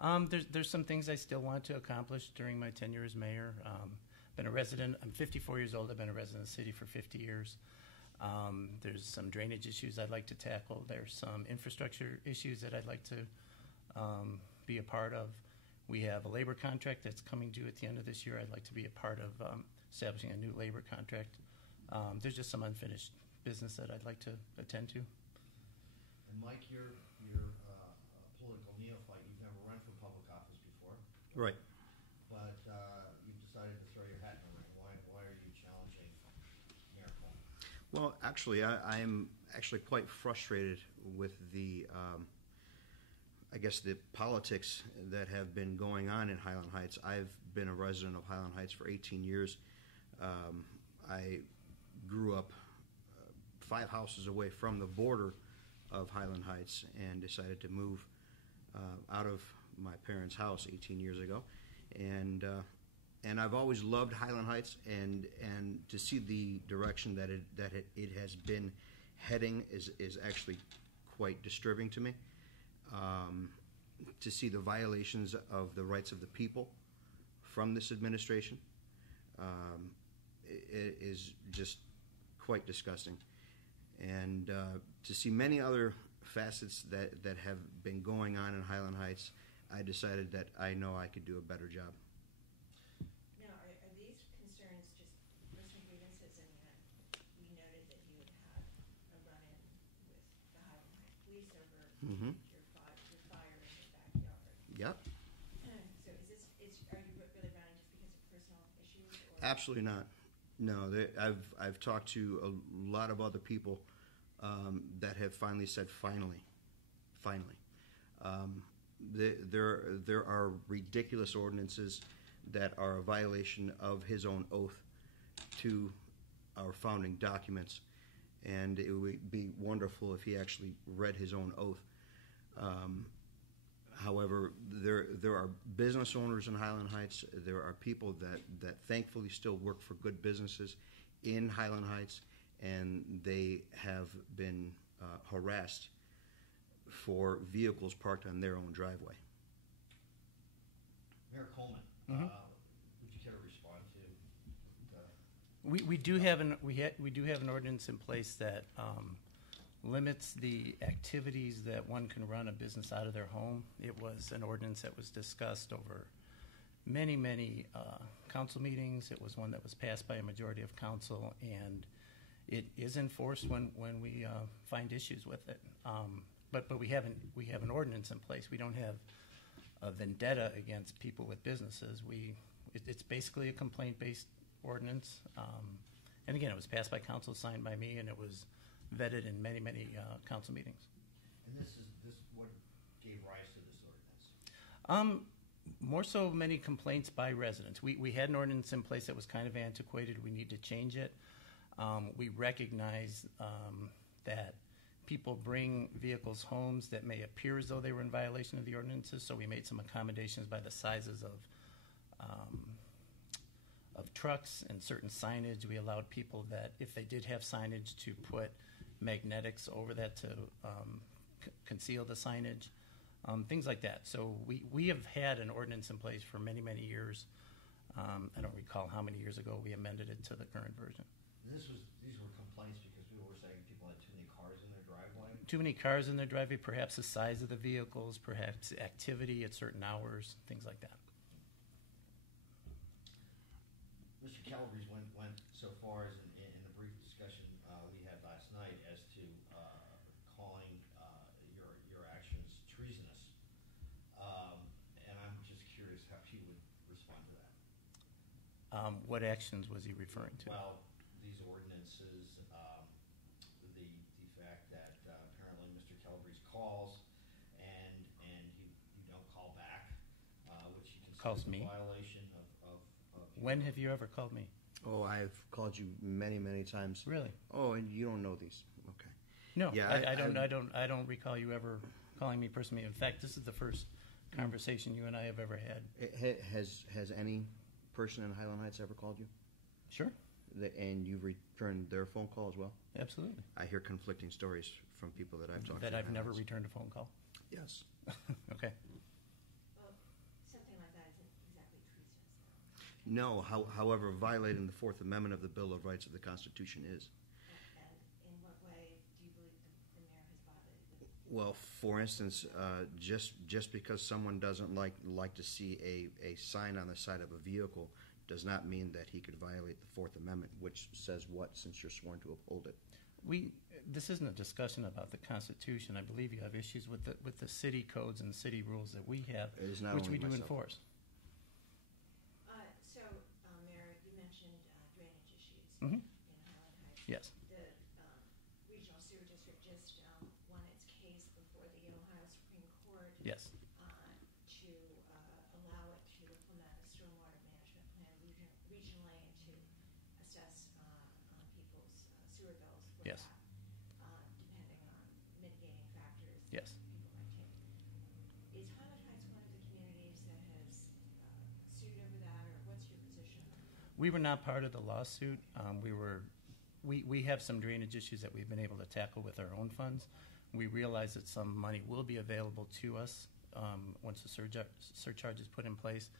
There's some things I still want to accomplish during my tenure as mayor. Been a resident. I'm 54 years old. I've been a resident of the city for 50 years. There's some drainage issues I'd like to tackle. There's some infrastructure issues that I'd like to be a part of. We have a labor contract that's coming due at the end of this year. I'd like to be a part of establishing a new labor contract. There's just some unfinished business that I'd like to attend to. And Mike, you're a political neophyte. You've never run for public office before. Right. But you've decided to throw your hat in the ring. Why are you challenging Mayor Coleman? Well, actually, I'm actually quite frustrated with the, I guess, the politics that have been going on in Highland Heights. I've been a resident of Highland Heights for 18 years. I grew up 5 houses away from the border of Highland Heights and decided to move out of my parents' house 18 years ago. And I've always loved Highland Heights, and to see the direction that it has been heading is actually quite disturbing to me. To see the violations of the rights of the people from this administration, it is just quite disgusting. And to see many other facets that have been going on in Highland Heights, I decided that I know I could do a better job. Now, are these concerns just personal grievances, and that we noted that you had had a run-in with the Highland Heights police over Mm-hmm. your fire in your backyard? Yep. So are you really running just because of personal issues? Or? Absolutely not. No, I've talked to a lot of other people that have finally said, finally. There are ridiculous ordinances that are a violation of his own oath to our founding documents, and it would be wonderful if he actually read his own oath. However, there are business owners in Highland Heights. There are people that thankfully still work for good businesses in Highland Heights, and they have been harassed for vehicles parked on their own driveway. Mayor Coleman, Mm-hmm. would you care to respond to? We do have an ordinance in place that limits the activities that one can run a business out of their home. It was an ordinance that was discussed over many council meetings. It was one that was passed by a majority of council, and it is enforced when we find issues with it. But we have an ordinance in place. We don't have a vendetta against people with businesses. It's basically a complaint-based ordinance. And again, it was passed by council, signed by me, and it was vetted in many council meetings. And this what gave rise to this ordinance? More so many complaints by residents. We had an ordinance in place that was kind of antiquated. We need to change it. We recognize that people bring vehicles homes that may appear as though they were in violation of the ordinances, so we made some accommodations by the sizes of trucks and certain signage. We allowed people that, if they did have signage, to put magnetics over that to conceal the signage, things like that. So we have had an ordinance in place for many years. I don't recall how many years ago we amended it to the current version. These were complaints because people were saying people had too many cars in their driveway? Too many cars in their driveway, perhaps the size of the vehicles, perhaps activity at certain hours, things like that. Mr. Calabrese went so far as in the brief discussion we had last night as to calling your actions treasonous, and I'm just curious how he would respond to that. What actions was he referring to? Well, these ordinances, the fact that apparently Mr. Calabrese calls and you don't call back, which he considers Calls a me? violation of. When have you ever called me? Oh, I've called you many times. Really? Oh, and you don't know these. Okay. No, Yeah, I don't recall you ever calling me personally. In fact, this is the first conversation you and I have ever had. Has any person in Highland Heights ever called you? Sure. And you've returned their phone call as well? Absolutely. I hear conflicting stories from people that I've talked to. That I've never returned a phone call? Yes. Okay. Well, No, however, violating the Fourth Amendment of the Bill of Rights of the Constitution is. And in what way do you believe the mayor has violated it? Well, for instance, just because someone doesn't like to see a sign on the side of a vehicle does not mean that he could violate the Fourth Amendment, which says what, since you're sworn to uphold it. This isn't a discussion about the Constitution. I believe you have issues with the city codes and city rules that we have, It is not which only we do myself. enforce. So, Mayor, you mentioned drainage issues Mhm. in Highland Heights. Yes. The Regional Sewer District just won its case before the Ohio Supreme Court Yes. to allow it to implement a stormwater management plan regionally and to assess people's sewer bills for Yes. that, depending on mitigating factors Yes. that people might take. Is Highland Heights one of the communities that has sued over that, or what's your position? We were not part of the lawsuit. We have some drainage issues that we've been able to tackle with our own funds. We realize that some money will be available to us once the surcharge is put in place.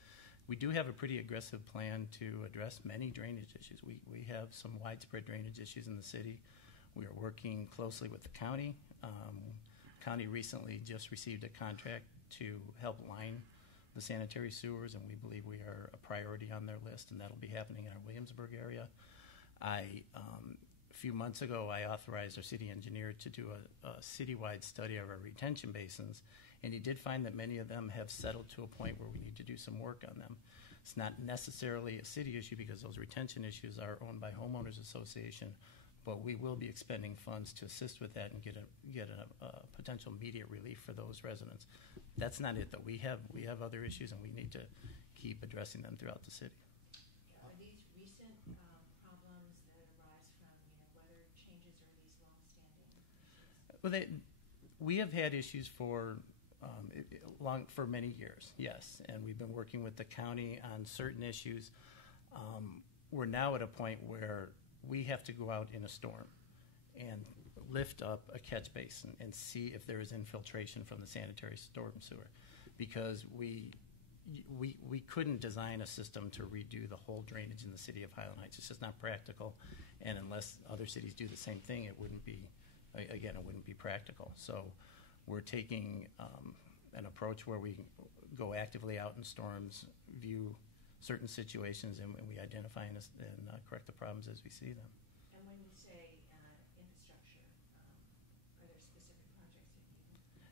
We do have a pretty aggressive plan to address many drainage issues. We have some widespread drainage issues in the city. We are working closely with the county. County recently just received a contract to help line the sanitary sewers, and we believe we are a priority on their list, and that'll be happening in our Williamsburg area. A few months ago, I authorized our city engineer to do a citywide study of our retention basins, and he did find that many of them have settled to a point where we need to do some work on them. It's not necessarily a city issue because those retention issues are owned by homeowners association, but we will be expending funds to assist with that and get a potential immediate relief for those residents. That's not it, though. We have other issues, and we need to keep addressing them throughout the city. Are these recent problems that arise from weather changes, or are these long-standing issues? Well, we have had issues for many years, yes, and we've been working with the county on certain issues. We're now at a point where we have to go out in a storm and lift up a catch basin and see if there is infiltration from the sanitary storm sewer, because we couldn't design a system to redo the whole drainage in the city of Highland Heights. It's just not practical, and unless other cities do the same thing, it wouldn't be practical. So we're taking an approach where we go actively out in storms, view certain situations, and we identify and correct the problems as we see them. And when you say infrastructure, are there specific projects that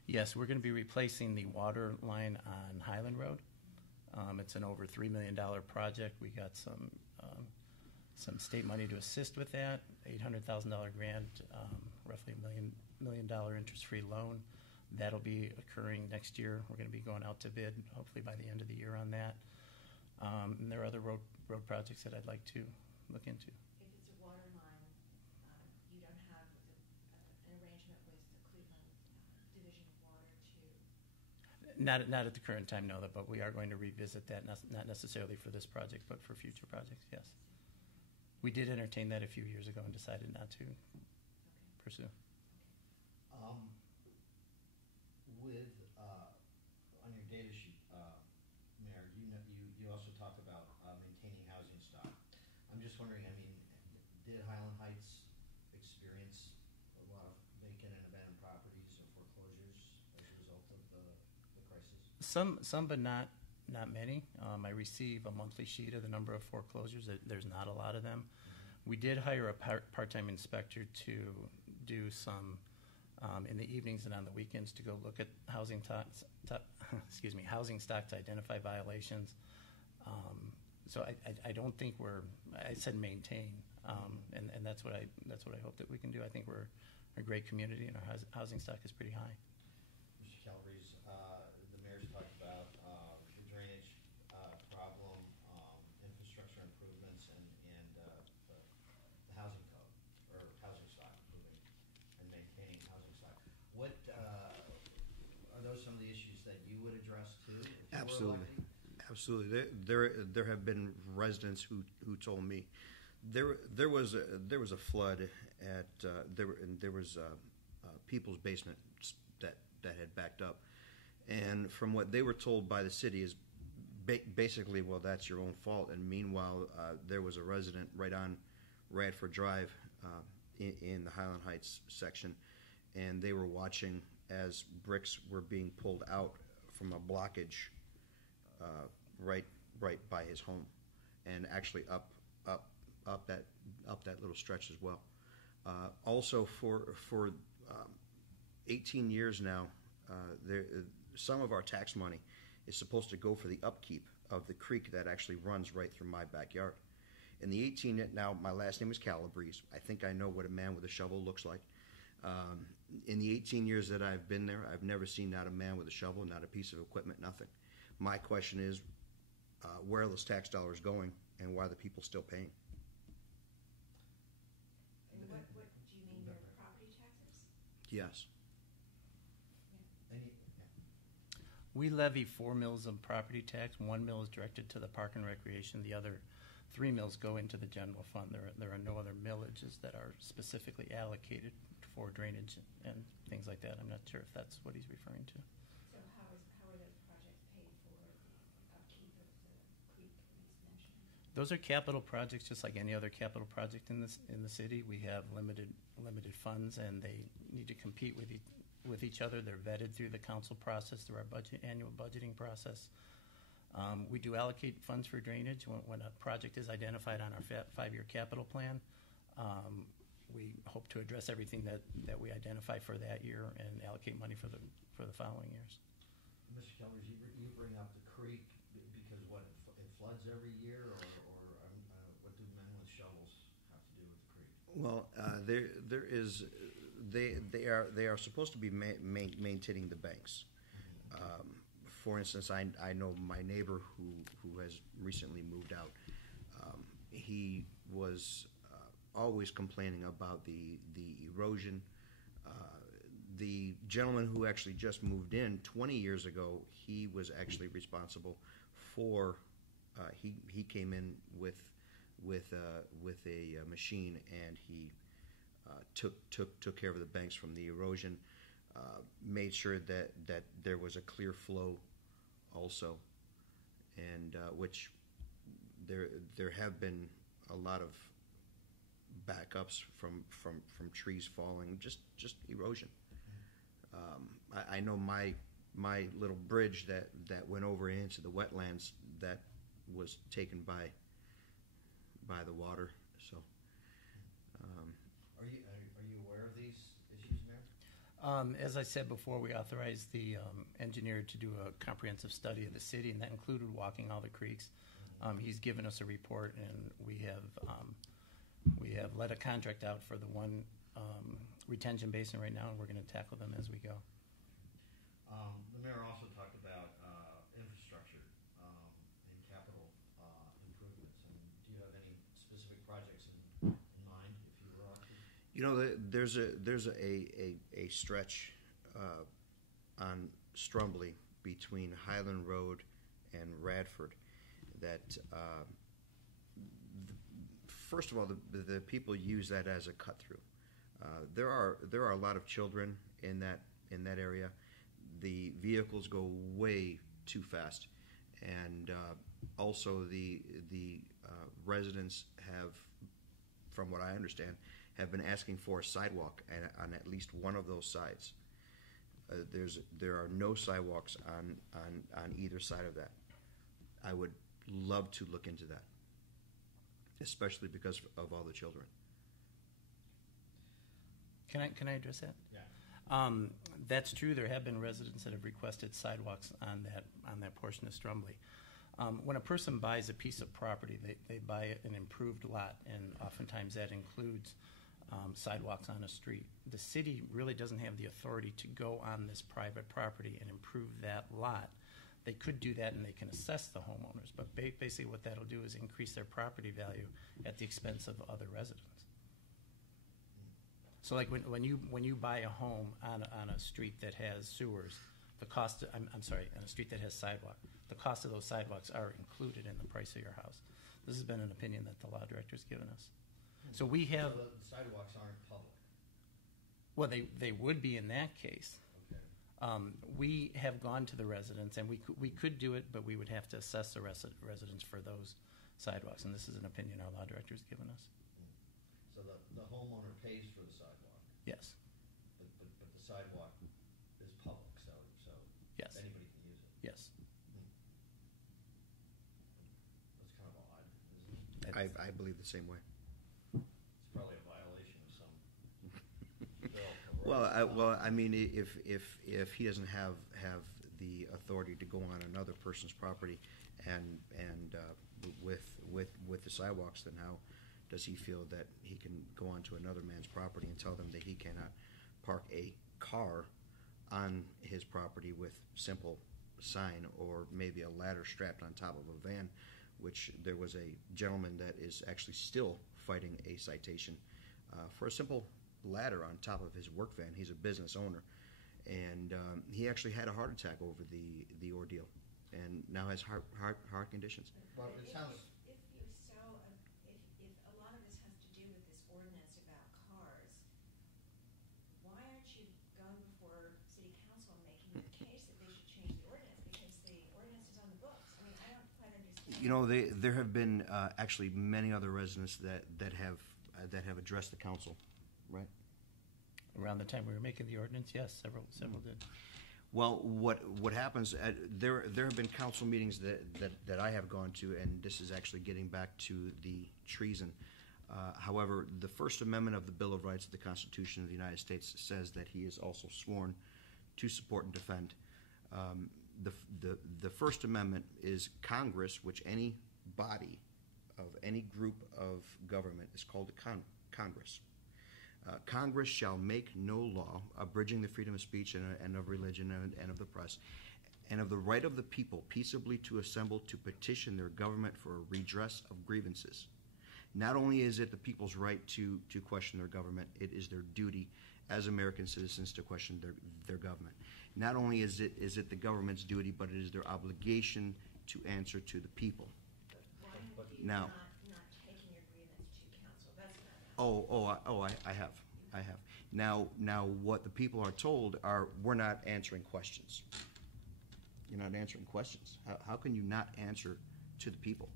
you? Yes, we're going to be replacing the water line on Highland Road. It's an over $3 million project. We got some state money to assist with that, $800,000 grant, roughly $1 million interest-free loan. That'll be occurring next year. We're going to be going out to bid, hopefully by the end of the year on that. And there are other road projects that I'd like to look into. If it's a water line, you don't have an arrangement with the Cleveland Division of Water to? Not at the current time, no, but we are going to revisit that, not necessarily for this project, but for future projects, yes. We did entertain that a few years ago and decided not to pursue. With on your data sheet, Mayor, you also talk about maintaining housing stock. I'm just wondering, did Highland Heights experience a lot of vacant and abandoned properties or foreclosures as a result of the crisis? Some, but not many. I receive a monthly sheet of the number of foreclosures. There's not a lot of them. We did hire a part-time inspector to do some in the evenings and on the weekends to go look at housing stock to identify violations. So I don't think I said maintain, and that's what I hope that we can do. I think we're a great community, and our housing stock is pretty high. Mr. Calabrese, the mayor's talked about the drainage problem, infrastructure improvements, and the housing code, or housing stock, improving and maintaining housing stock. What are those some of the issues that you would address too? If you were Absolutely. elected? Absolutely. There have been residents who told me there was a flood at there was people's basement that had backed up, and from what they were told by the city is basically, well, that's your own fault. And meanwhile, there was a resident right on Radford Drive in the Highland Heights section, and they were watching as bricks were being pulled out from a blockage right by his home, and actually up that little stretch as well. Also, for 18 years now, some of our tax money is supposed to go for the upkeep of the creek that actually runs right through my backyard. In the 18, now my last name is Calabrese. I think I know what a man with a shovel looks like. In the 18 years that I've been there, I've never seen not a man with a shovel, not a piece of equipment, nothing. My question is, where are those tax dollars going, and why are the people still paying? And what do you mean, your property taxes? Yes. We levy 4 mills of property tax. 1 mill is directed to the park and recreation. The other 3 mills go into the general fund. There are no other millages that are specifically allocated for drainage and things like that. I'm not sure if that's what he's referring to. So how are those projects paid for, the upkeep of the creek that he's mentioned? Those are capital projects, just like any other capital project in the city. We have limited funds, and they need to compete with each other. They're vetted through the council process, through our annual budgeting process. We do allocate funds for drainage when a project is identified on our 5-year capital plan. We hope to address everything that we identify for that year and allocate money for the following years. Mr. Calabrese, you bring up the creek because what, it floods every year, or what do men with shovels have to do with the creek? Well, there is. They are supposed to be maintaining the banks. For instance, I know my neighbor who has recently moved out. He was always complaining about the erosion. The gentleman who actually just moved in 20 years ago, he was actually responsible for. He came in with a machine, and he took care of the banks from the erosion. Made sure that there was a clear flow, also, and which there have been a lot of backups from trees falling, just erosion. I know my little bridge that went over into the wetlands that was taken by the water. So, Are you aware of these issues, Mayor? As I said before, we authorized the engineer to do a comprehensive study of the city, and that included walking all the creeks. He's given us a report, and we have let a contract out for the one retention basin right now, and we're going to tackle them as we go. The mayor also talked about infrastructure and capital improvements. And do you have any specific projects in mind, if you were to? you know, there's a stretch on Strumbly between Highland Road and Radford that. First of all, the people use that as a cut through. There are a lot of children in that area. The vehicles go way too fast, and also the residents have, from what I understand, have been asking for a sidewalk on at least one of those sides. There are no sidewalks on either side of that. I would love to look into that, especially because of all the children. Can I address that? Yeah. That's true. There have been residents that have requested sidewalks on that portion of Strumbly. When a person buys a piece of property, they buy an improved lot, and oftentimes that includes sidewalks on a street. The city really doesn't have the authority to go on this private property and improve that lot. They could do that, and they can assess the homeowners, but basically what that'll do is increase their property value at the expense of other residents. So, like when you buy a home on a street that has sewers, the cost on a street that has sidewalk, the cost of those sidewalks are included in the price of your house. This has been an opinion that the law director's given us. So we have. So the sidewalks aren't public. Well, they would be in that case. Okay. We have gone to the residents, and we could do it, but we would have to assess the residents for those sidewalks, and this is an opinion our law director's given us. So the homeowner pays for the sidewalk, Yes, but the sidewalk is public, so yes, anybody can use it. yes. That's kind of odd, isn't it? I believe the same way. It's probably a violation of some bill. Well, I mean, if he doesn't have the authority to go on another person's property and with the sidewalks, then how does he feel that he can go onto another man's property and tell them that he cannot park a car on his property with simple sign or maybe a ladder strapped on top of a van, which there was a gentleman that is actually still fighting a citation for a simple ladder on top of his work van. He's a business owner, and he actually had a heart attack over the ordeal, and now has heart conditions. Well, it sounds. If a lot of this has to do with this ordinance about cars, why aren't you going before city council and making the case that they should change the ordinance, because the ordinance is on the books? I mean, I don't quite understand. You know, there have been actually many other residents that have addressed the council, right? Around the time we were making the ordinance, yes, several did. Well, what happens? There have been council meetings that I have gone to, and this is actually getting back to the treason. However, the First Amendment of the Bill of Rights of the Constitution of the United States says that he is also sworn to support and defend. The First Amendment is Congress, which any body of any group of government is called a Congress. Congress shall make no law abridging the freedom of speech and of religion and of the press, and of the right of the people peaceably to assemble to petition their government for a redress of grievances. Not only is it the people's right to question their government, it is their duty as American citizens to question their government. Not only is it the government's duty, but it is their obligation to answer to the people. Why are you Now, not taking your grievance to council? That's not I have. Now, what the people are told are, we're not answering questions. You're not answering questions. How can you not answer to the people?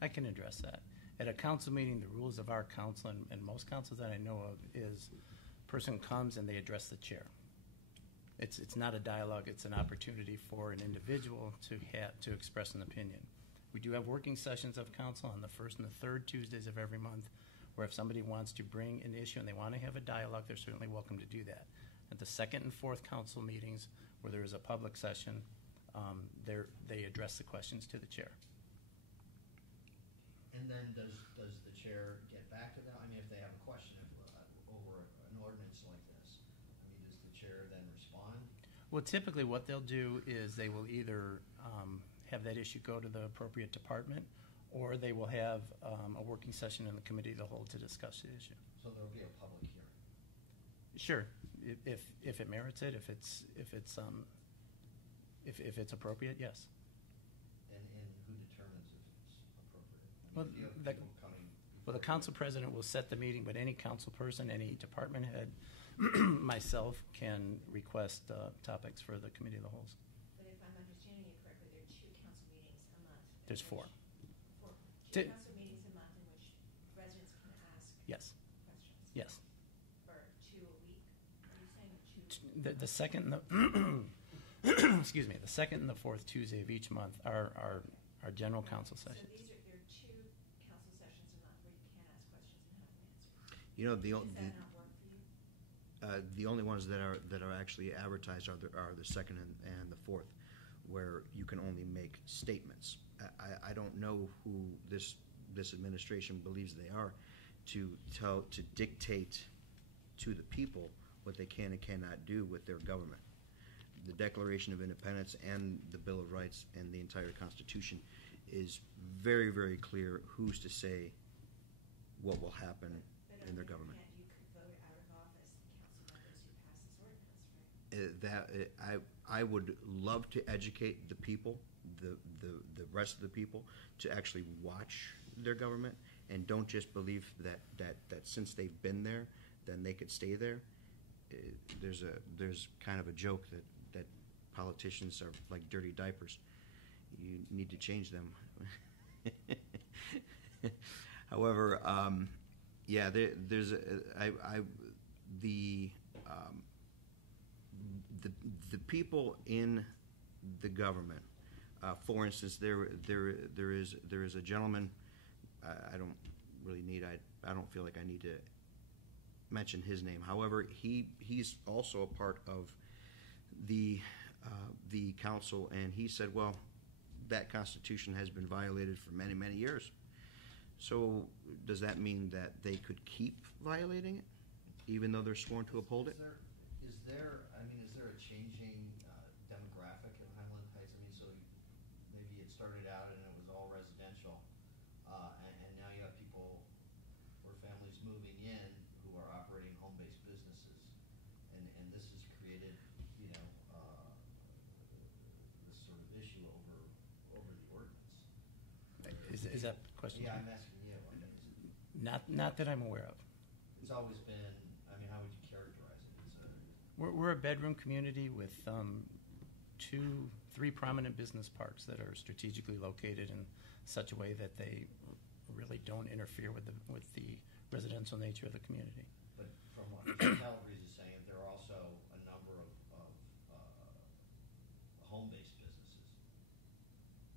I can address that. At a council meeting, the rules of our council, and most councils that I know of, is person comes and they address the chair. It's not a dialogue, it's an opportunity for an individual to express an opinion. We do have working sessions of council on the first and the third Tuesdays of every month, where if somebody wants to bring an issue and they want to have a dialogue, they're certainly welcome to do that. At the second and fourth council meetings, where there is a public session, they address the questions to the chair. And then does the chair get back to them? I mean, if they have a question over an ordinance like this, I mean, does the chair then respond? Well, typically what they'll do is they will either have that issue go to the appropriate department, or they will have a working session in the committee of the whole to discuss the issue. So there'll be a public hearing? Sure, if it merits it, if it's appropriate, yes. And who determines if it's appropriate? Well, People coming Well, the before council president will set the meeting, but any council person, any department head, myself, can request topics for the committee of the whole. But if I'm understanding you correctly, there are 2 council meetings a month. in There's which- 4. 2 Ti- council meetings a month in which residents can ask Yes, questions. yes. For 2 a week? Are you saying 2? The second and the excuse me, the second and the fourth Tuesday of each month are our general council So sessions. there are 2 council sessions a month where you can ask questions and have them answered. You know, Does that not work for you? the only ones that are actually advertised are the second and the fourth, where you can only make statements. I don't know who this administration believes they are to dictate to the people what they can and cannot do with their government. The Declaration of Independence and the Bill of Rights and the entire Constitution is very, very clear who's to say what will happen But in their on the other government. hand, you could vote out of office council members who pass this ordinance, right? I would love to educate the people, the rest of the people, to actually watch their government and don't just believe that since they've been there, then they could stay there. there's kind of a joke that politicians are like dirty diapers. You need to change them. However, yeah, there's the people in the government. For instance, there is a gentleman. I don't really need. I don't feel like I need to mention his name. However, he's also a part of the council, and he said, well, that Constitution has been violated for many, many years. So does that mean that they could keep violating it, even though they're sworn to uphold it? Is there a changing demographic in Highland Heights? I mean, so maybe it started out and it was all residential, and now you have people or families moving in who are operating home-based businesses, and this has created, this sort of issue over the ordinance. Is that the question? Yeah, I'm asking you. Not that I'm aware of. It's always been. I mean, how would you characterize it? We're a bedroom community with 3 prominent business parks that are strategically located in such a way that they really don't interfere with the residential nature of the community. But from what Mr. Calabrese is saying, there are also a number of home-based businesses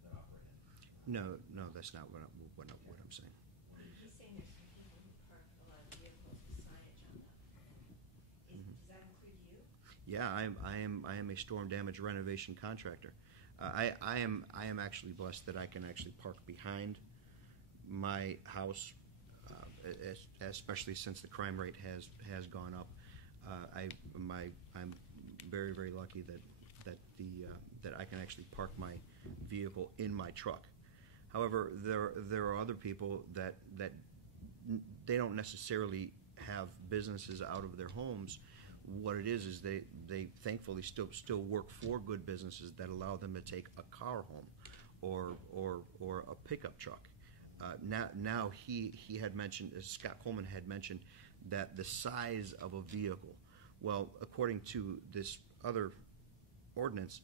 that operate in. No, that's not what I'm saying. He's saying there's some people who park a lot of vehicles with signage on them. Does that include you? Yeah, I am a storm damage renovation contractor. I am actually blessed that I can actually park behind my house, especially since the crime rate has gone up. I'm very, very lucky that I can actually park my vehicle in my truck. However, there are other people that they don't necessarily have businesses out of their homes. What it is they thankfully still work for good businesses that allow them to take a car home or a pickup truck. Now he had mentioned, Scott Coleman had mentioned, that the size of a vehicle, well, according to this other ordinance,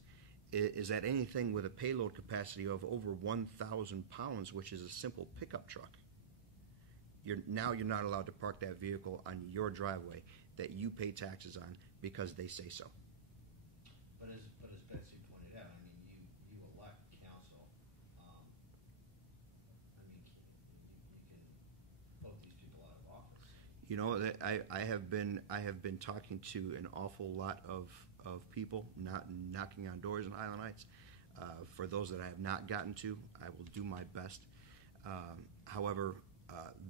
is that anything with a payload capacity of over 1,000 pounds, which is a simple pickup truck. You're not allowed to park that vehicle on your driveway that you pay taxes on because they say so. But as Betsy pointed out, I mean, you elect council. I mean, you can vote these people out of office. You know, I have been talking to an awful lot of people, not knocking on doors in Highland Heights. For those that I have not gotten to, I will do my best. However,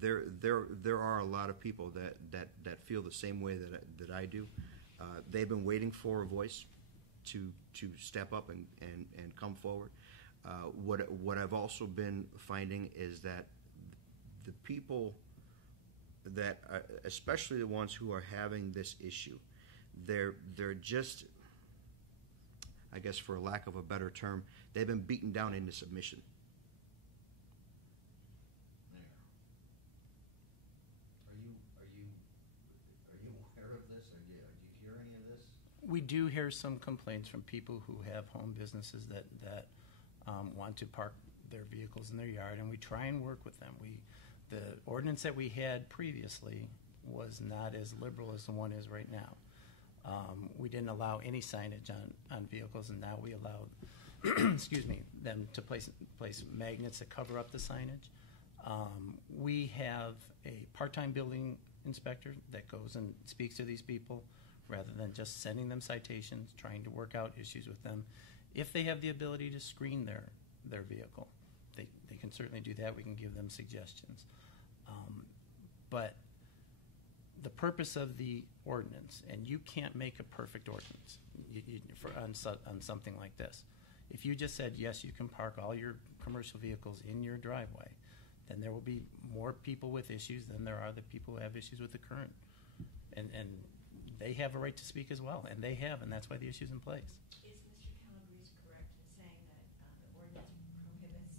there are a lot of people that feel the same way that I do. They've been waiting for a voice to step up and come forward. What I've also been finding is that the people that, especially the ones who are having this issue, they're just, I guess for lack of a better term, they've been beaten down into submission. Mayor, are you aware of this? Or do you hear any of this? We do hear some complaints from people who have home businesses that want to park their vehicles in their yard, and we try and work with them. The ordinance that we had previously was not as liberal as the one is right now. We didn't allow any signage on vehicles, and now we allow them to place magnets that cover up the signage. We have a part-time building inspector that goes and speaks to these people rather than just sending them citations, trying to work out issues with them. If they have the ability to screen their vehicle, they can certainly do that. We can give them suggestions. But the purpose of the ordinance, and you can't make a perfect ordinance on something like this. If you just said, yes, you can park all your commercial vehicles in your driveway, then there will be more people with issues than there are the people who have issues with the current. And they have a right to speak as well, and they have, and that's why the issue's in place. Is Mr. Calabrese correct in saying that the ordinance prohibits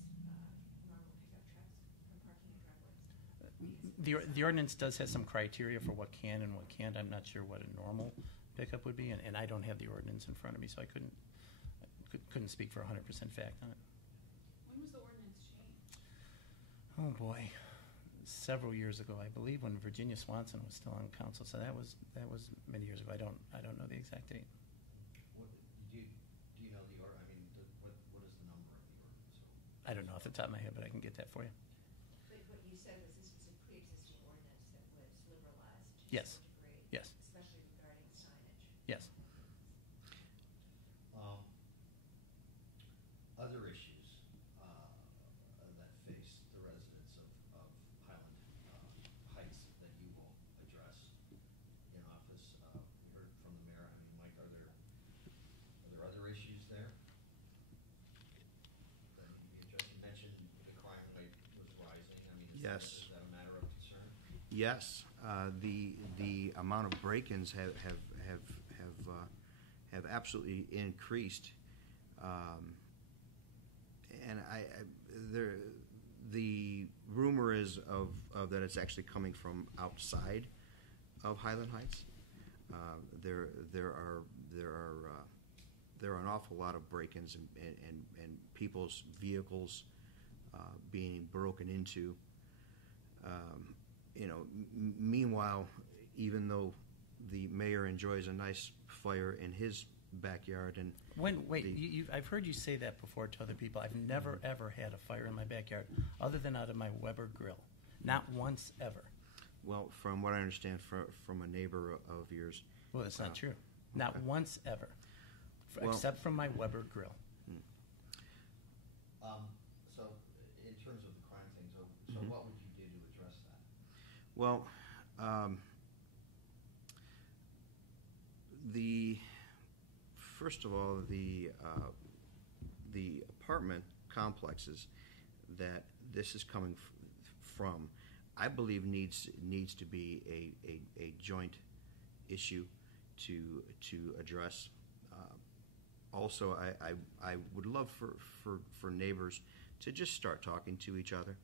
normal pickup trucks from parking in driveways? The ordinance does have some criteria for what can and what can't. I'm not sure what a normal pickup would be, and I don't have the ordinance in front of me, so I couldn't speak for 100% fact on it. When was the ordinance changed? Oh boy, several years ago, I believe, when Virginia Swanson was still on council. So that was many years ago. I don't know the exact date. What, do you know the order? I mean, what is the number of the ordinance? I don't know off the top of my head, but I can get that for you. But what you said was this was a pre-existing ordinance that was liberalized to Yes. some degree. Yes. Especially regarding signage. Yes. Other issues that face the residents of Highland Heights that you will address in office. We heard from the mayor. I mean, Mike, are there other issues there that need to be addressed? You mentioned the crime rate was rising. I mean, Yes. is that a matter of concern? Yes, the amount of break-ins have absolutely increased, and the rumor is of that it's actually coming from outside of Highland Heights. There are an awful lot of break-ins and people's vehicles being broken into. Meanwhile, even though the mayor enjoys a nice fire in his backyard, and I've heard you say that before to other people. I've never ever had a fire in my backyard, other than out of my Weber grill. Not once ever. well, from what I understand from a neighbor of yours, Well, that's not true. Not okay. once ever, Well- except from my Weber grill. So, in terms of the crime thing, so what would you do to address that? well, first of all, the apartment complexes that this is coming from, I believe needs to be a joint issue to address. Also, I would love for neighbors to just start talking to each other.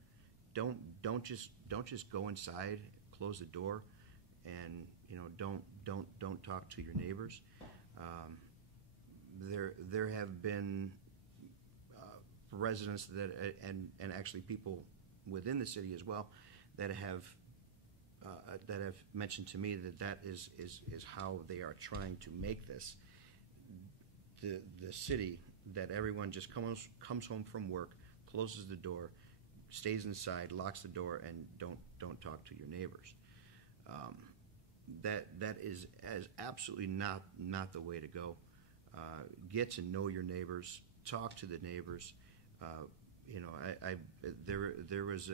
Don't just go inside, close the door, and don't talk to your neighbors. There have been residents and actually people within the city as well that have mentioned to me that is how they are trying to make this the city, that everyone just comes home from work, closes the door, stays inside, locks the door, and don't talk to your neighbors. That is absolutely not the way to go. Get to know your neighbors, talk to the neighbors. There was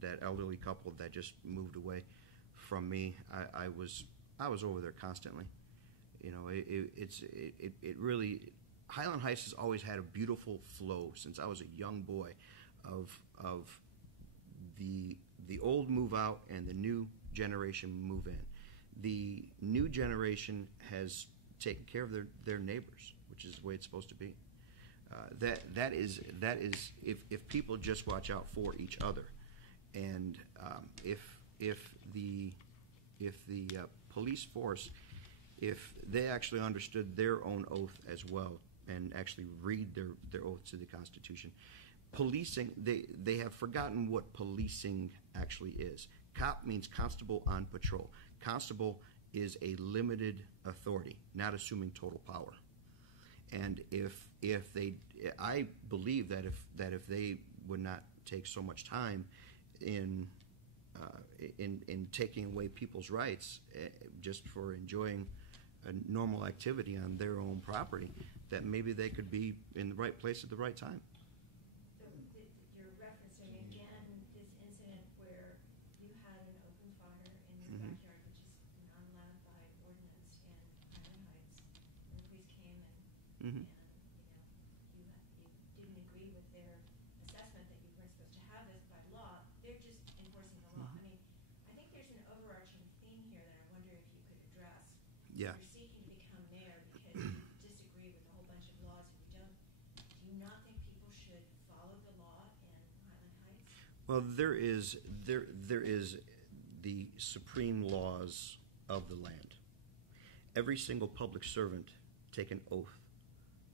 that elderly couple that just moved away from me. I was over there constantly. It really, Highland Heights has always had a beautiful flow since I was a young boy of the old move out and the new generation move in. The new generation has taken care of their neighbors, which is the way it's supposed to be. That is if people just watch out for each other, and if the police force, if they actually understood their own oath as well and actually read their oath to the Constitution. Policing, they have forgotten what policing actually is. Cop means constable on patrol. Constable is a limited authority, not assuming total power. And I believe that if they would not take so much time in taking away people's rights just for enjoying a normal activity on their own property, that maybe they could be in the right place at the right time. You're referencing again this incident where you had an open fire in your backyard, which is not allowed by ordinance in Highland Heights. And the police came and you didn't agree with their assessment that you weren't supposed to have this by law. They're just enforcing the law. I mean, I think there's an overarching theme here that I wonder if you could address. Yeah. You're seeking to become mayor because you disagree with a whole bunch of laws and you don't. Do you not think people should follow the law in Highland Heights? Well, there is the supreme laws of the land. Every single public servant take an oath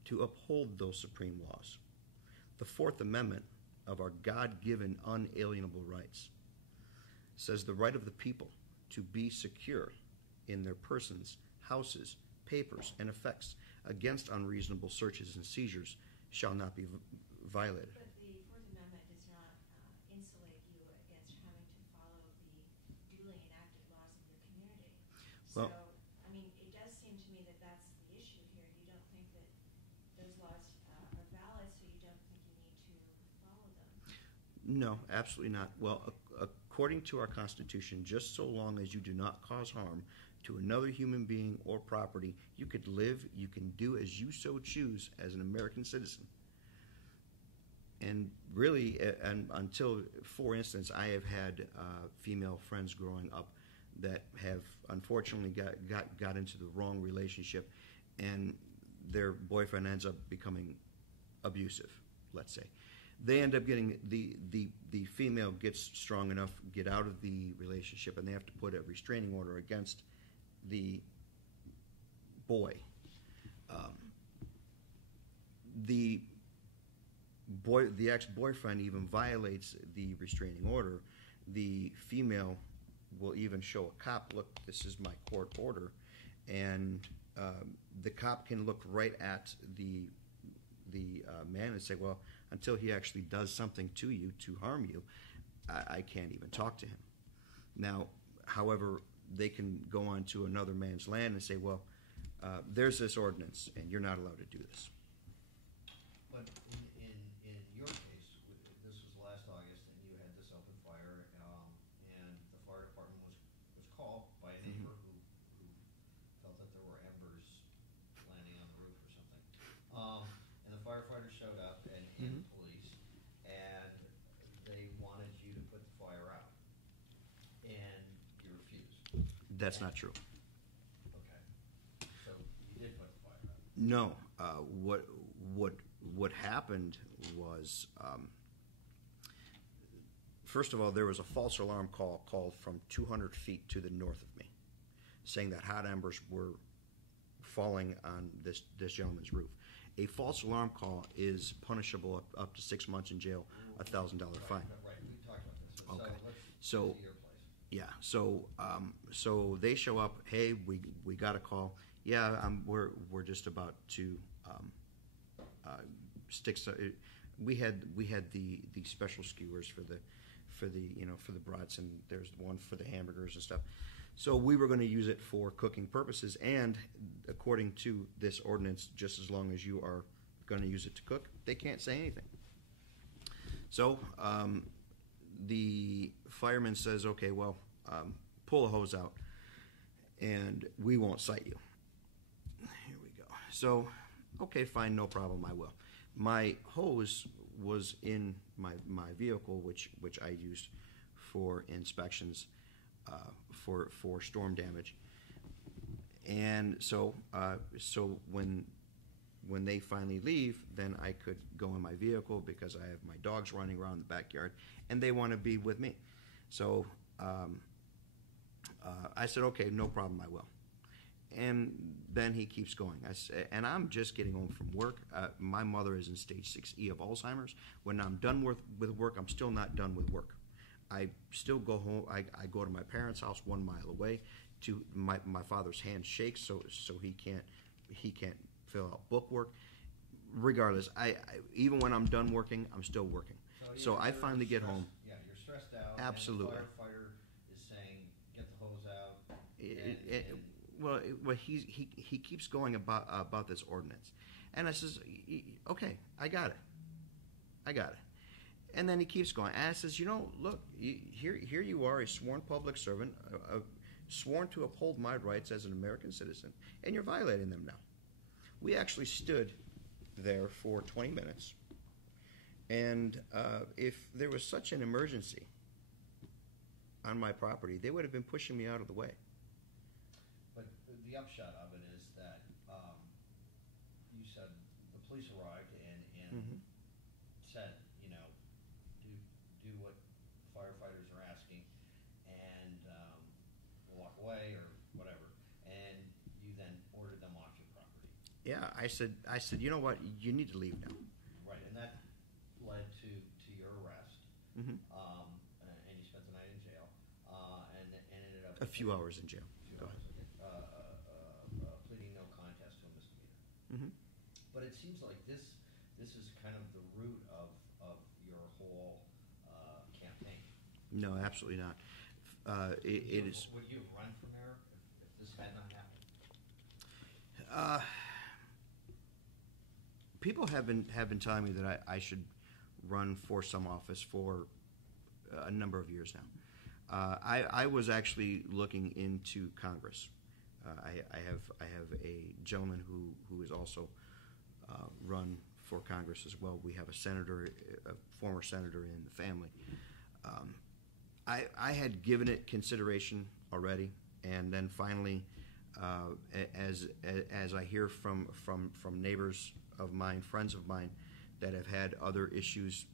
to uphold those supreme laws. The Fourth Amendment of our God-given unalienable rights says the right of the people to be secure in their persons, houses, papers, and effects against unreasonable searches and seizures shall not be violated. But the Fourth Amendment does not insulate you against having to follow the duly enacted laws of your community. So, Well- I mean, it does seem to me that that's the issue here. You don't think that those laws are valid, so you don't think you need to follow them. No, absolutely not. Well, according to our Constitution, just so long as you do not cause harm to another human being or property, you could live, you can do as you so choose as an American citizen. And really, and until, for instance, I have had female friends growing up that have unfortunately got into the wrong relationship, and their boyfriend ends up becoming abusive, let's say. They end up getting, the female gets strong enough, get out of the relationship, and they have to put a restraining order against the boy. The ex-boyfriend even violates the restraining order. The female will even show a cop, look, this is my court order, and the cop can look right at the man and say, well, until he actually does something to you to harm you, I can't even talk to him. Now, however, they can go on to another man's land and say, well, there's this ordinance, and you're not allowed to do this. But in your case, this was last August, and you had this open fire, and the fire department was called by a neighbor who felt that there were embers landing on the roof or something. And the firefighters showed up and police, and they wanted you to put the fire out, and you refused. That's not true. Okay. So you did put the fire out. No. What happened was, first of all, there was a false alarm call called from 200 feet to the north of me, saying that hot embers were falling on this gentleman's roof. A false alarm call is punishable up to 6 months in jail, $1,000 fine. Right, we talked about this. Okay. So let's So- get to your place. Yeah. So they show up. Hey, we got a call. Yeah, we're just about to stick. We had the special skewers for the brats, and there's one for the hamburgers and stuff. So we were going to use it for cooking purposes, and according to this ordinance, just as long as you are going to use it to cook, they can't say anything. So the fireman says, okay, well, pull a hose out, and we won't cite you. Here we go. So, okay, fine, no problem, I will. My hose was in my vehicle, which I used for inspections for storm damage. And so when they finally leave, then I could go in my vehicle because I have my dogs running around the backyard, and they want to be with me. So I said, okay, no problem, I will. And then he keeps going. And I'm just getting home from work. My mother is in stage 6E of Alzheimer's. When I'm done with work, I'm still not done with work. I still go home. I go to my parents' house 1 mile away. To my father's hand shakes, so he can't fill out bookwork. Regardless, I even when I'm done working, I'm still working. So I finally get home. Yeah, you're stressed out. Absolutely. And the firefighter is saying, "Get the hose out." Well, he keeps going about this ordinance, and I says, okay, I got it. And then he keeps going, and I says, look, here you are, a sworn public servant, sworn to uphold my rights as an American citizen, and you're violating them now. We actually stood there for 20 minutes, and if there was such an emergency on my property, they would have been pushing me out of the way. But the upshot of it is that you said the police arrived and said, do what firefighters are asking, and away or whatever, and you then ordered them off your property. Yeah, I said, you know what? You need to leave now. Right, and that led to your arrest, Mm-hmm. and you spent the night in jail, and ended up A few hours in jail. Go ahead. pleading no contest to a misdemeanor. Mm-hmm. But it seems like this is kind of the root of your whole campaign. No, absolutely not. It is. Would you have run for mayor if this had not happened? People have been telling me that I should run for some office for a number of years now. I was actually looking into Congress. I have a gentleman who is also run for Congress as well. We have a senator, a former senator in the family. I had given it consideration already, and then finally, as I hear from neighbors of mine, friends of mine, that have had other issues,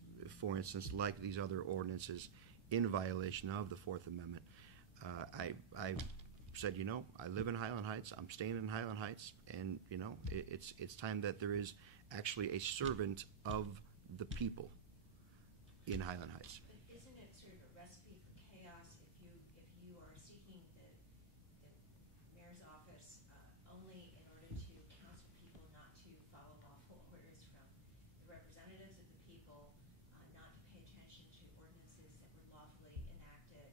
for instance, like these other ordinances in violation of the Fourth Amendment, I said, I live in Highland Heights. I'm staying in Highland Heights, and it's time that there is actually a servant of the people in Highland Heights. But isn't it sort of a recipe for chaos if you are seeking the mayor's office only in order to counsel people not to follow lawful orders from the representatives of the people, not to pay attention to ordinances that were lawfully enacted?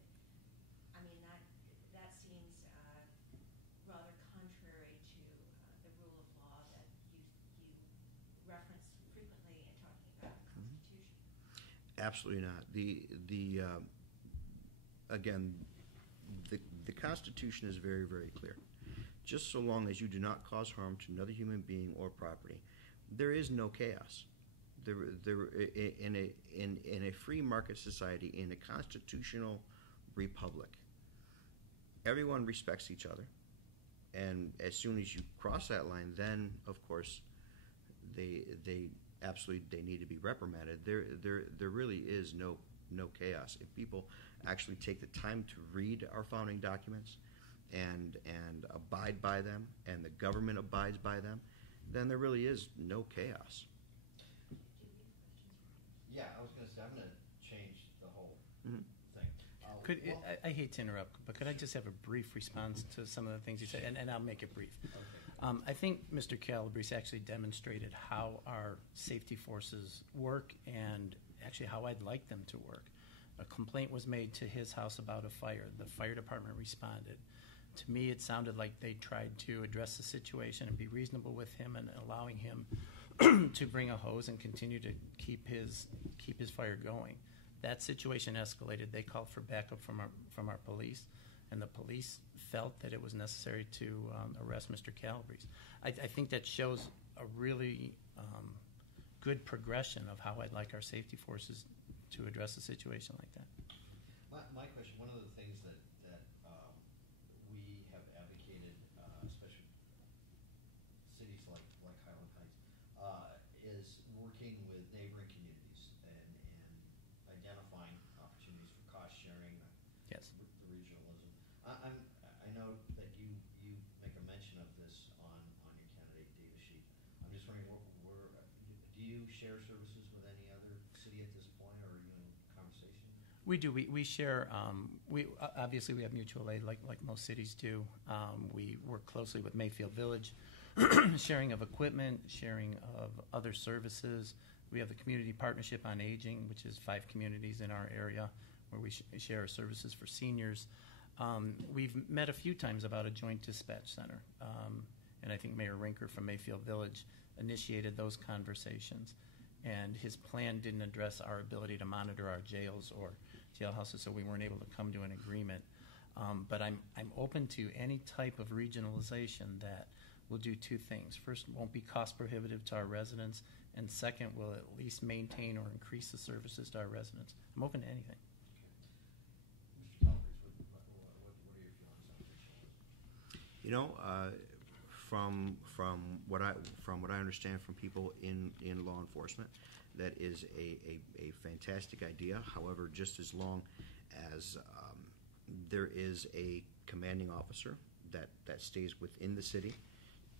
I mean, that seems rather contrary to the rule of law that you reference frequently in talking about the Constitution. Absolutely not. Again, the Constitution is very, very clear. Just so long as you do not cause harm to another human being or property, there is no chaos. In a free market society, in a constitutional republic, everyone respects each other, and as soon as you cross that line, then of course they absolutely need to be reprimanded. There really is no chaos. If people actually take the time to read our founding documents and abide by them, and the government abides by them, then there really is no chaos. Yeah, I was going to say, I'm going to change the whole Mm-hmm. thing. I hate to interrupt, but could I just have a brief response to some of the things you said, and I'll make it brief. Okay. I think Mr. Calabrese actually demonstrated how our safety forces work and actually how I'd like them to work. A complaint was made to his house about a fire. The fire department responded. To me, it sounded like they tried to address the situation and be reasonable with him and allowing him to bring a hose and continue to keep his fire going. That situation escalated. They called for backup from our police, and the police felt that it was necessary to arrest Mr. Calabrese. I think that shows a really good progression of how I'd like our safety forces to address a situation like that. My question, one of the things that we have advocated, especially cities like Highland Heights, is working with neighboring communities and identifying opportunities for cost sharing. Yes. The regionalism. I know that you make a mention of this on your candidate data sheet. I'm just wondering, do you share services with any other city at this point, or are you in conversation? We do. We share. Obviously we have mutual aid like most cities do. We work closely with Mayfield Village, sharing of equipment, sharing of other services. We have the Community Partnership on Aging, which is 5 communities in our area where we share our services for seniors. We've met a few times about a joint dispatch center, and I think Mayor Rinker from Mayfield Village initiated those conversations. And his plan didn't address our ability to monitor our jails or jailhouses, so we weren't able to come to an agreement. But I'm open to any type of regionalization that will do 2 things. First, won't be cost prohibitive to our residents, and second, will at least maintain or increase the services to our residents. I'm open to anything. Mr. Calabrese, what are your feelings on regionalism? From what I understand from people in law enforcement, that is a fantastic idea. However, just as long as There is a commanding officer that stays within the city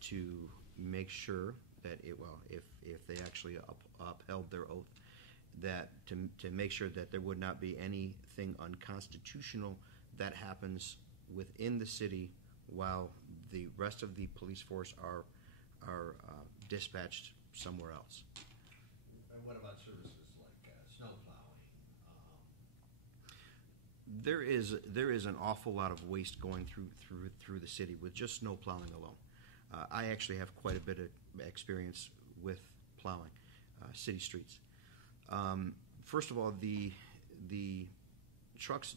to make sure that if they actually upheld their oath, that to make sure that there would not be anything unconstitutional that happens within the city while the rest of the police force are dispatched somewhere else. And what about services like snow plowing? There is an awful lot of waste going through the city with just snow plowing alone. I actually have quite a bit of experience with plowing city streets. First of all, the trucks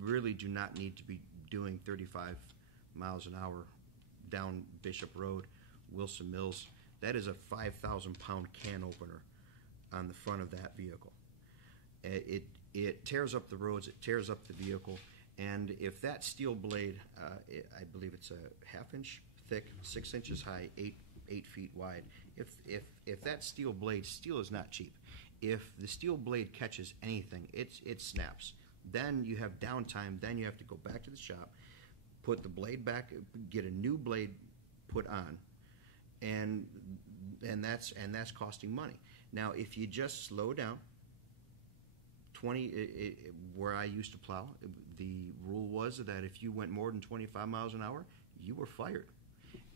really do not need to be doing 35 miles an hour down Bishop Road, Wilson Mills. That is a 5,000-pound can opener on the front of that vehicle. It tears up the roads, it tears up the vehicle, and if that steel blade, I believe it's a half-inch thick, 6 inches high, 8 feet wide. If that steel blade, steel is not cheap. If the steel blade catches anything, it snaps. Then you have downtime. Then you have to go back to the shop, put the blade back, get a new blade put on, and that's costing money. Now, if you just slow down, where I used to plow, the rule was that if you went more than 25 miles an hour, you were fired.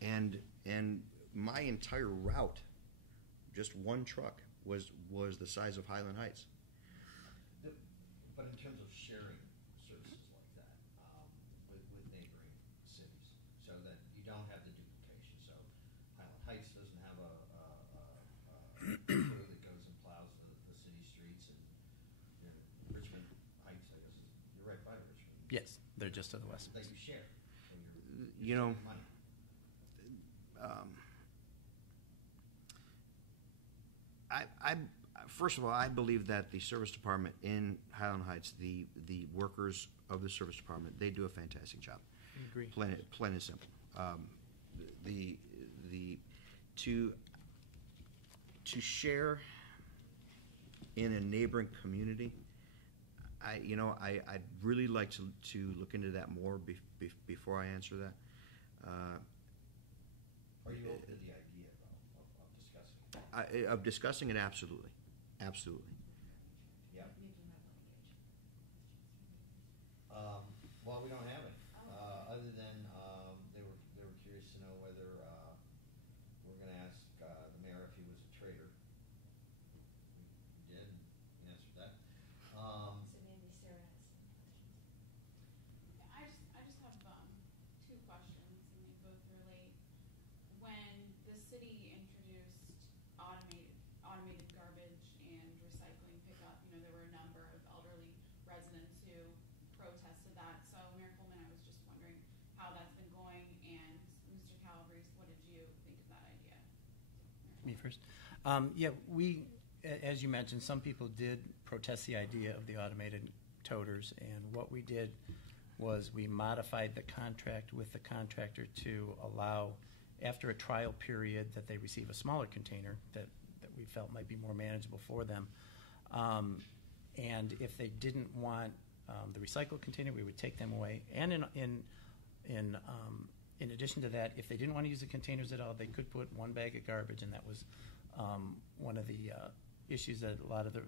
And my entire route, just one truck, was the size of Highland Heights. But in terms of sharing services like that with neighboring cities, so that you don't have the duplication. So Highland Heights doesn't have a crew that goes and plows the city streets, and Richmond Heights, I guess, you're right by Richmond. Yes, they're just to the west. That you share. So You know, money. First of all, I believe that the service department in Highland Heights, the workers of the service department, they do a fantastic job. I agree. Plain and simple. To share in a neighboring community, I'd really like to look into that more before I answer that. Are you open to the idea, though, of discussing it? Of discussing it, absolutely. Absolutely. Yeah. You do not want to Well, we don't have it. Other than they were curious to know whether we're going to ask the mayor if he was a traitor. We did. He answered that. So maybe Sarah has some questions. I just have two questions, and they both relate. When the city introduced automated garbage and recycling pickup, there were a number of elderly residents who protested that. So Mayor Coleman, I was just wondering how that's been going, and Mr. Calabrese, what did you think of that idea? Me first. Yeah, as you mentioned, some people did protest the idea of the automated toters, and what we did was we modified the contract with the contractor to allow, after a trial period, that they receive a smaller container that we felt might be more manageable for them. And if they didn't want the recycled container, we would take them away. And in addition to that, if they didn't want to use the containers at all, they could put one bag of garbage, and that was one of the issues that a lot of the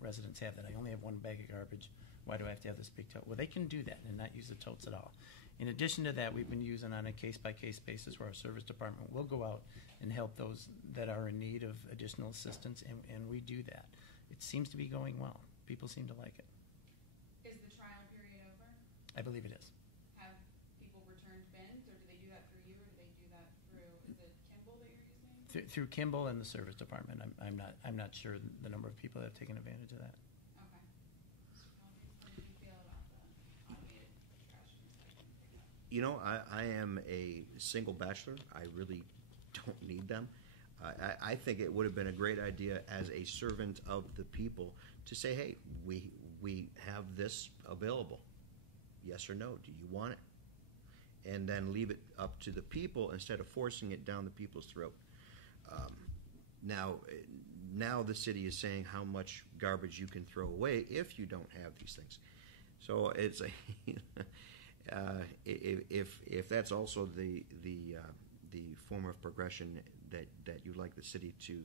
residents have, that I only have one bag of garbage. Why do I have to have this big tote? Well, they can do that and not use the totes at all. In addition to that, we've been using on a case-by-case basis where our service department will go out and help those that are in need of additional assistance, and we do that. It seems to be going well. People seem to like it. Is the trial period over? I believe it is. Have people returned bins, or do they do that through you, or do they do that through, is it Kimball that you're using? Through Kimball and the service department. I'm not sure the number of people that have taken advantage of that. Okay. Mr. Calabrese, how do you feel about the automated trash and recycling pickup? I am a single bachelor. I really don't need them. I think it would have been a great idea as a servant of the people to say, hey, we have this available. Yes or no? Do you want it? And then leave it up to the people instead of forcing it down the people's throat. Now the city is saying how much garbage you can throw away if you don't have these things. So it's a if that's also the form of progression that you'd like the city to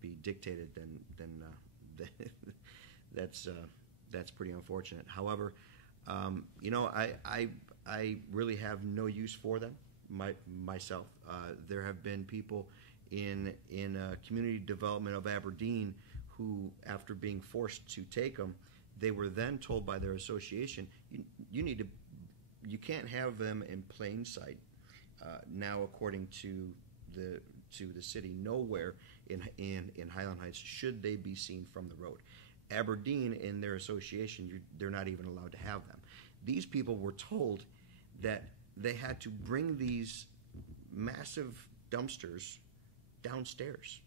be dictated, then that's pretty unfortunate. However, I really have no use for them myself. There have been people in community development of Aberdeen who, after being forced to take them, they were then told by their association, you can't have them in plain sight. Now, according to the city, nowhere in Highland Heights should they be seen from the road. Aberdeen, in their association, they're not even allowed to have them. These people were told that they had to bring these massive dumpsters downstairs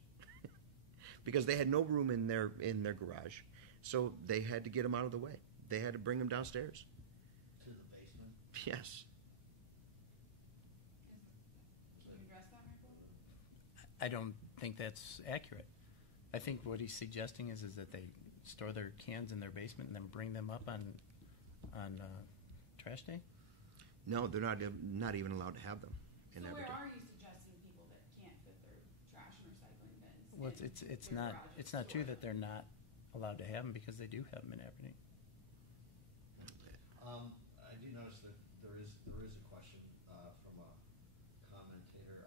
because they had no room in their garage. So they had to get them out of the way. They had to bring them downstairs. To the basement? Yes. Can you address that, Michael? I don't think that's accurate. I think what he's suggesting is that they store their cans in their basement and then bring them up on trash day. No, they're not even allowed to have them in So where Aberdeen. are you suggesting people that can't fit their trash and recycling bins? Well, in it's their not garages it's not true store? that they're not allowed to have them because they do have them in Aberdeen. I do notice that there is a question from a commentator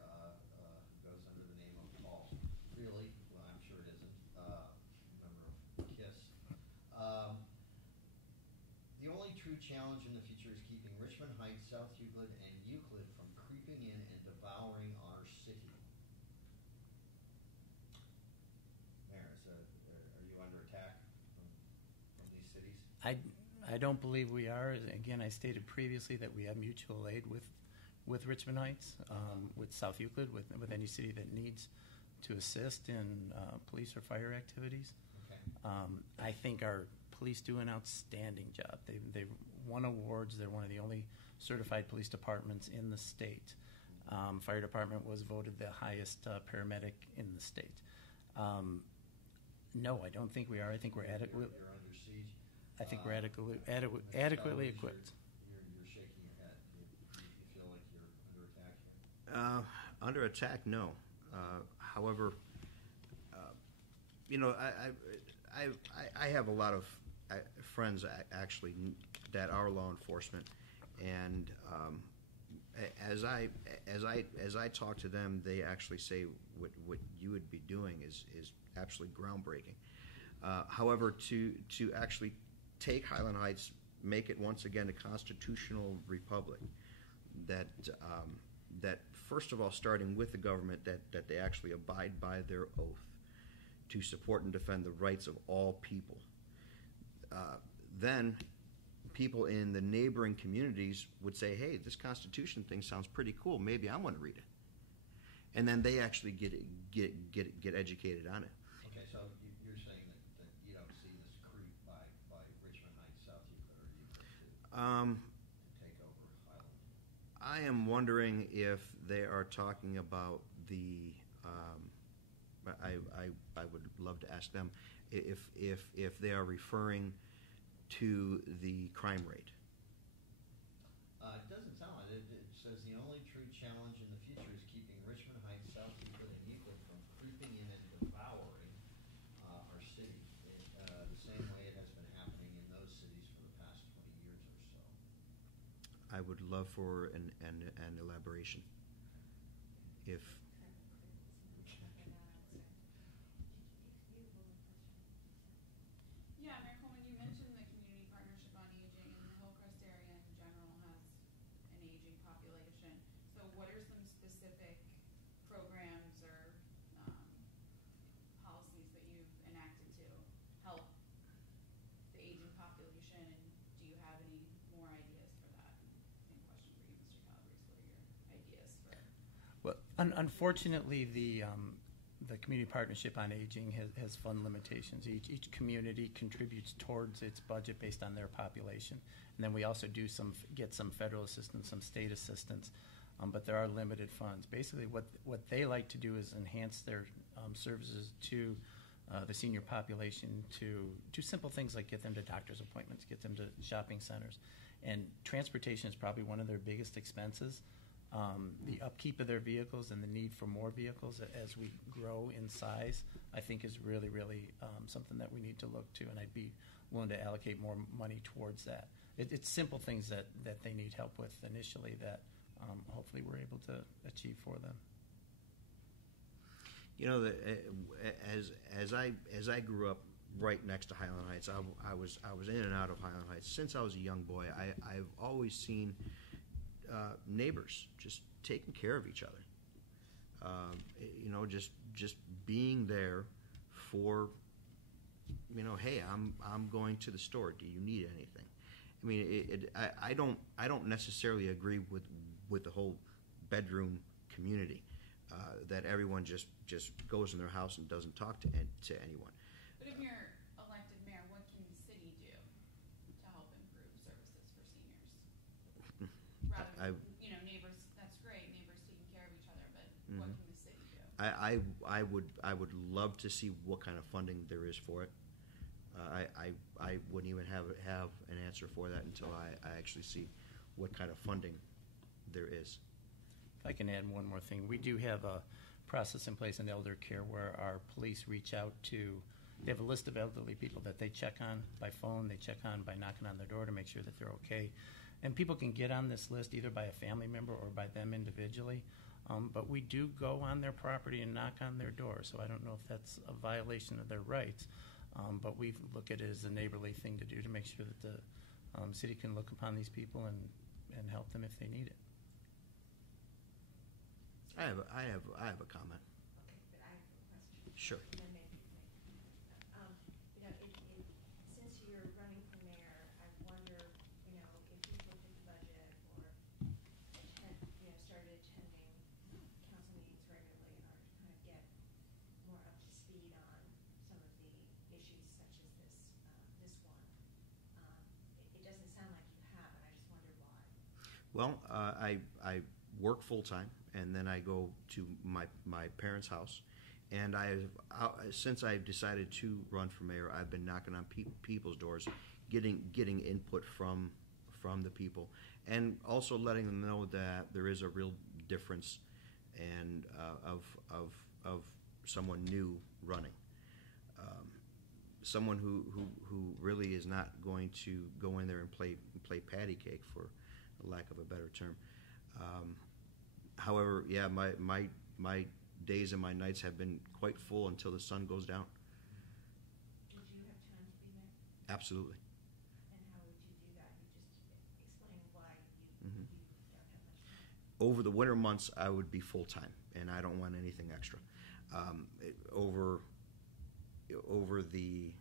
who goes under the name of Paul. Really? Well, I'm sure it isn't. Member of KISS. The only true challenge in the future is keeping Richmond Heights, South Euclid, and Euclid from creeping in and devouring our city. Mayor, are you under attack from these cities? I don't believe we are. Again, I stated previously that we have mutual aid with Richmond Heights, with South Euclid, with any city that needs to assist in police or fire activities. Okay. I think our police do an outstanding job. They've won awards. They're one of the only certified police departments in the state. Fire department was voted the highest paramedic in the state. No, I don't think we are. I think we're adequate. You're under siege. I think we're adequately Mr. Calabrese, equipped. You're shaking your head. You feel like you're under attack here? Under attack, no. However, I have a lot of friends actually that are law enforcement, and as I talk to them, they actually say what you would be doing is absolutely groundbreaking. However, to actually take Highland Heights, make it once again a constitutional republic, that first of all, starting with the government, that they actually abide by their oath to support and defend the rights of all people. Then people in the neighboring communities would say, hey, this Constitution thing sounds pretty cool. Maybe I want to read it. And then they actually get educated on it. Okay, so you're saying that you don't see this creep by Richmond Heights, South Euclid, or Euclid to take over Highland? I am wondering if they are talking about the. I would love to ask them if they are referring to the crime rate. It doesn't sound like it. It says the only true challenge in the future is keeping Richmond Heights, South Euclid, and Euclid from creeping in and devouring our city. The same way it has been happening in those cities for the past 20 years or so. I would love for an elaboration. If Yeah, Mayor Coleman, you mentioned the community partnership on aging, and the Hillcrest area in general has an aging population. So what are some specific programs or policies that you've enacted to help the aging population, and do you have any more ideas for that? Same question for you, Mr. Calabrese. What are your ideas for? Well, unfortunately, the community partnership on aging has fund limitations. Each community contributes towards its budget based on their population, and then we also do get some federal assistance, some state assistance, but there are limited funds. Basically, what they like to do is enhance their services to the senior population to do simple things like get them to doctor's appointments, get them to shopping centers. And transportation is probably one of their biggest expenses. The upkeep of their vehicles and the need for more vehicles as we grow in size, I think is really, really something that we need to look to, and I'd be willing to allocate more money towards that. It's simple things that they need help with initially that hopefully we're able to achieve for them. You know, as I grew up right next to Highland Heights, I was in and out of Highland Heights since I was a young boy. I've always seen neighbors just taking care of each other. You know, just being there for, you know, hey, I'm going to the store. Do you need anything? I mean, I don't necessarily agree with the whole bedroom community that everyone just goes in their house and doesn't talk to anyone. But if you're elected mayor, what can the city do to help improve services for seniors? Rather than, you know, neighbors, that's great, neighbors taking care of each other, but what can the city do? I would love to see what kind of funding there is for it. I wouldn't even have an answer for that until I actually see what kind of funding there is. If I can add one more thing, we do have a process in place in elder care where our police reach out to, they have a list of elderly people that they check on by phone, they check on by knocking on their door to make sure that they're okay. And people can get on this list either by a family member or by them individually. But we do go on their property and knock on their door, so I don't know if that's a violation of their rights. But we look at it as a neighborly thing to do to make sure that the city can look upon these people and help them if they need it. I have a comment. Okay, but I have a question. Sure. And then maybe, you know, since you're running for mayor, I wonder, you know, if you've looked at the budget or started attending council meetings regularly in order to kind of get more up to speed on some of the issues such as this one. It doesn't sound like you have, and I just wonder why. Well, I work full time, and then I go to my parents' house. And since I've decided to run for mayor, I've been knocking on people's doors, getting input from the people, and also letting them know that there is a real difference and of someone new running, someone who really is not going to go in there and play patty cake, for lack of a better term. However, yeah, my days and my nights have been quite full until the sun goes down. Would you have time to be there? Absolutely. And how would you do that? You just explain why you don't have much time. Over the winter months, I would be full time, and I don't want anything extra. Over the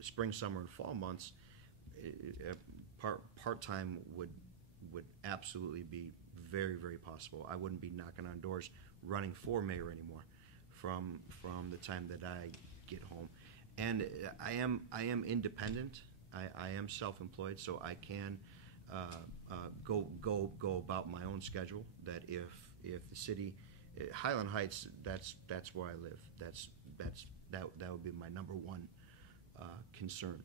spring, summer, and fall months, part time would absolutely be very, very possible. I wouldn't be knocking on doors running for mayor anymore from the time that I get home. And I am independent. I am self-employed, so I can go about my own schedule. That if the city, Highland Heights, that's where I live. That would be my number one concern.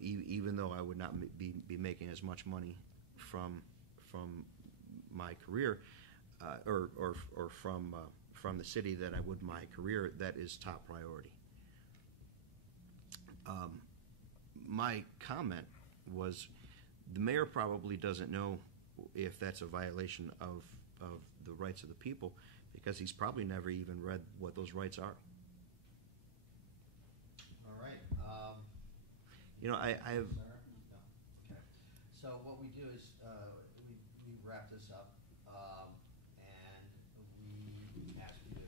Even though I would not be making as much money from my career, or from the city that I would my career, that is top priority. My comment was, the mayor probably doesn't know if that's a violation of the rights of the people, because he's probably never even read what those rights are. All right. You know, I have. No. Okay. So what we do is we wrap this up, and we ask you to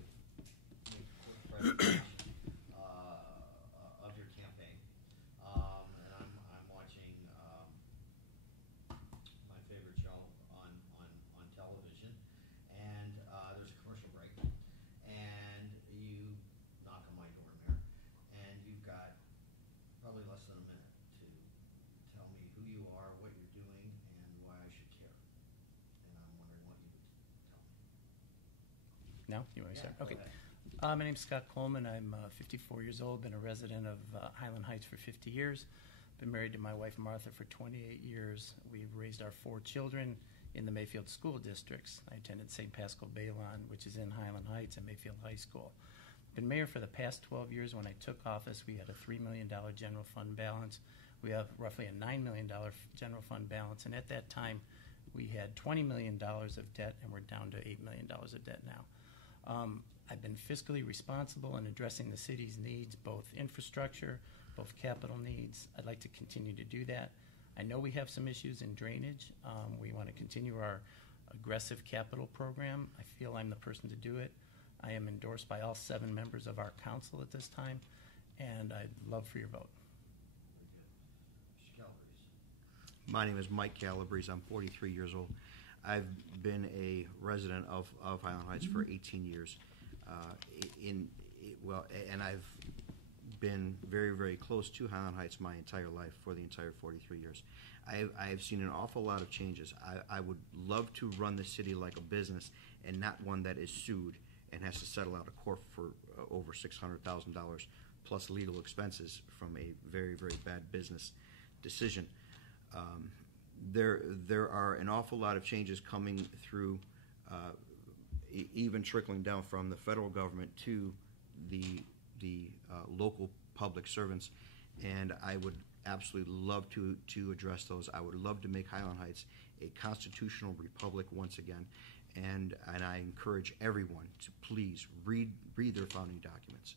make a quick presentation of your campaign. And I'm watching my favorite show on television, and there's a commercial break, and you knock on my door, Mayor, and you've got probably less than a minute to tell me who you are, what you're doing, and why I should care. And I'm wondering what you would tell me. Now, you want to Yeah, start? go Okay. ahead. My name's Scott Coleman. I'm 54 years old, been a resident of Highland Heights for 50 years. Been married to my wife Martha for 28 years. We've raised our 4 children in the Mayfield school districts. I attended St. Pascal Baylon, which is in Highland Heights, and Mayfield High School. Been mayor for the past 12 years. When I took office, we had a $3 million general fund balance. We have roughly a $9 million general fund balance, and at that time, we had $20 million of debt, and we're down to $8 million of debt now. I've been fiscally responsible in addressing the city's needs, both infrastructure, both capital needs. I'd like to continue to do that. I know we have some issues in drainage. We want to continue our aggressive capital program. I feel I'm the person to do it. I am endorsed by all 7 members of our council at this time, and I'd love for your vote. Mr. Calabrese. My name is Mike Calabrese. I'm 43 years old. I've been a resident of Highland Heights for 18 years. And I've been very, very close to Highland Heights my entire life for the entire 43 years. I have seen an awful lot of changes. I would love to run the city like a business and not one that is sued and has to settle out of court for over $600,000 plus legal expenses from a very, very bad business decision. There are an awful lot of changes coming through, even trickling down from the federal government to the local public servants, and I would absolutely love to address those. I would love to make Highland Heights a constitutional republic once again, and I encourage everyone to please read their founding documents.